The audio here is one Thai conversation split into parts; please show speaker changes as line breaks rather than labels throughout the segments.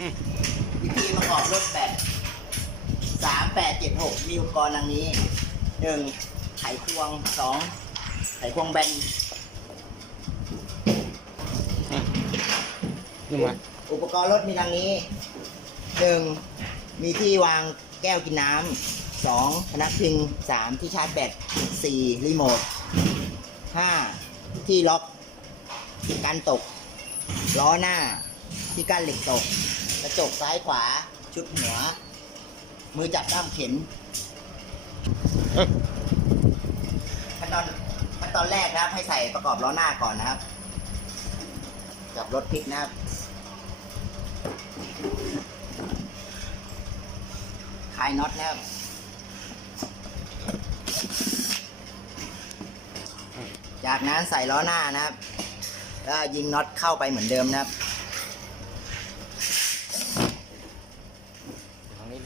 อืม
วิธีประกอบรถแบบสามแปดเจ็ดหกมีอุปกรณ์ดังนี้หนึ่งไขควงสองไขควงแบน
นี่มา
อุปกรณ์รถมีดังนี้หนึ่งมีที่วางแก้วกินน้ำสองพนักพิงสามที่ชาร์จแบตสี่รีโมทห้าที่ล็อกกันตก ล้อหน้าที่กั้นเหล็กตกกระ จกซ้ายขวา ชุดหัว มือจับด้ามเข็น
เอ้ย
ขั้นตอนขั้นตอนแรกนะครับ ให้ใส่ประกอบล้อหน้าก่อนนะครับจับรถพลิกนะครับคลายน็อตนะครับจากนั้นใส่ล้อหน้านะครับ แล้วยิงน็อตเข้าไปเหมือนเดิมนะครับ
ทางนี้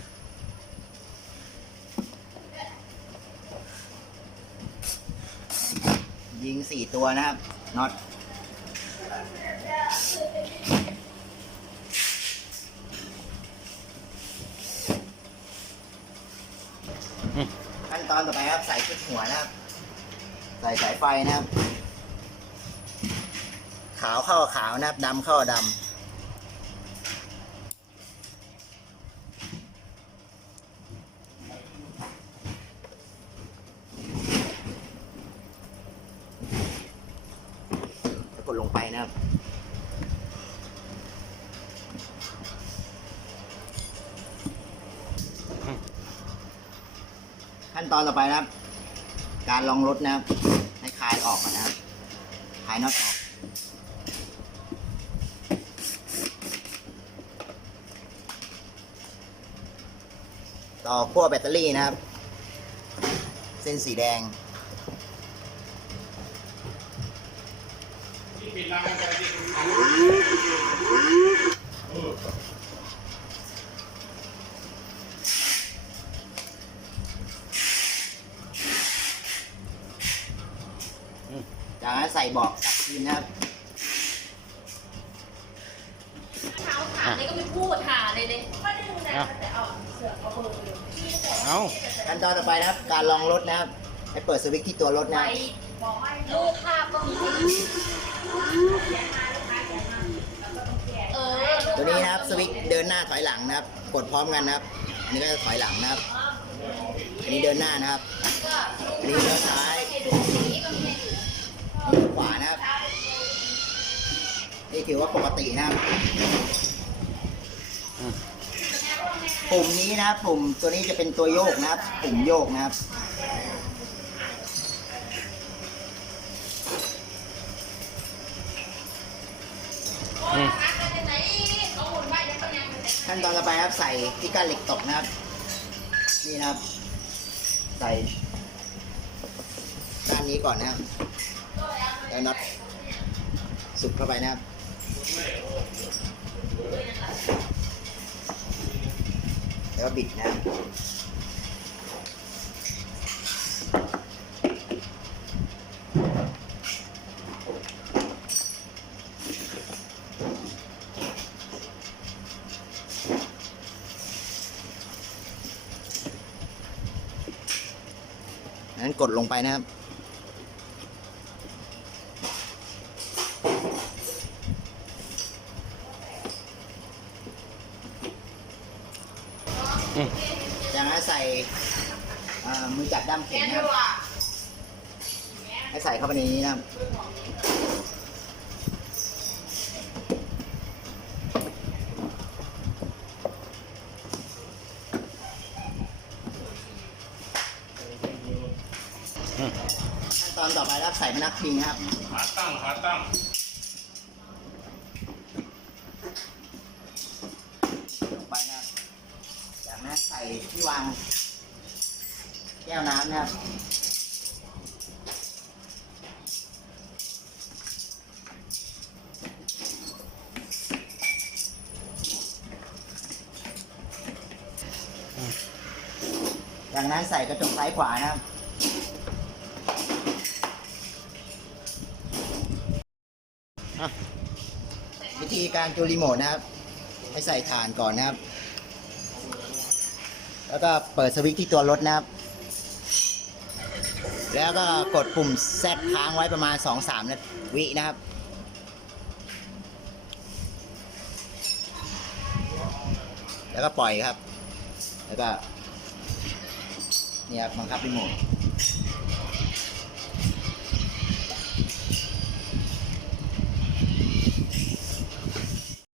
ยิง สี่ตัวนะครับน็อตขั้นตอนต่อไปครับ ใส่ชุดหัวนะครับ ใส่สายไฟนะครับ ขาวเข้าขาวนะครับดำเข้าดำ ดลงไปนะครับขั้นตอนต่อไปนะครับ การลองรถนะครับให้คลายออกก่อนนะครับคลายน็อตออกต่อขั้วแบตเตอรี่นะครับ เส้นสีแดง จากนั้นใส่เบาะกลับคืนนะครับ
เช้าถามเลยก็ไม่พูดหาเลยเลยไม่ได้ดูนะแต่เอาเสือกเอาเบอร์เลย
เอา
ขั้นตอนต่อไปนะครับ การลองรถนะครับ ให้เปิดสวิตช์ที่ตัวรถ
ไป
นะครับ
บอกให้ลูกภาพก็มีเออ
ตัวนี้นะครับสวิตช์เดินหน้าถอยหลังนะครับ กดพร้อมกันนะครับ อันนี้ก็จะถอยหลังนะครับ อันนี้เดินหน้านะครับอันนี้เลี้ยวซ้ายเลี้ยวขวานะครับ นี่ถือว่าปกตินะครับปุ่มนี้นะครับปุ่มตัวนี้จะเป็นตัวโยกนะครับ ปุ่มโยกนะครับ ขั้นตอนต่อไปครับใส่ที่กั้นเหล็กตกนะครับ นี่นะครับ ใส่ด้านนี้ก่อนนะครับแล้วน็อตสุดเข้าไปนะครับแล้วบิดนะครับ นั้นกดลงไปนะครับ
อืม
จากนั้นใส่อ่ามือจับด้ามเข็มนะครับให้ใส่เข้าไปในนี้นะครับ
อ
นต่อไปนะครับใส่พนักพิงนะครับ
ขาตั้งขาตั้ง
ลงไปนะครับจากนั้นใส่ที่วางแก้วน้ำนะครับจากนั้นใส่กระจกซ้ายขวานะครับ วิธีการจูรีโมทนะครับ ให้ใส่ถ่านก่อนนะครับ แล้วก็เปิดสวิตช์ที่ตัวรถนะครับ แล้วก็กดปุ่มแซดค้างไว้ประมาณ 2-3นาวินะครับแล้วก็ปล่อยครับ แล้วก็นี่ครับบังคับรีโมท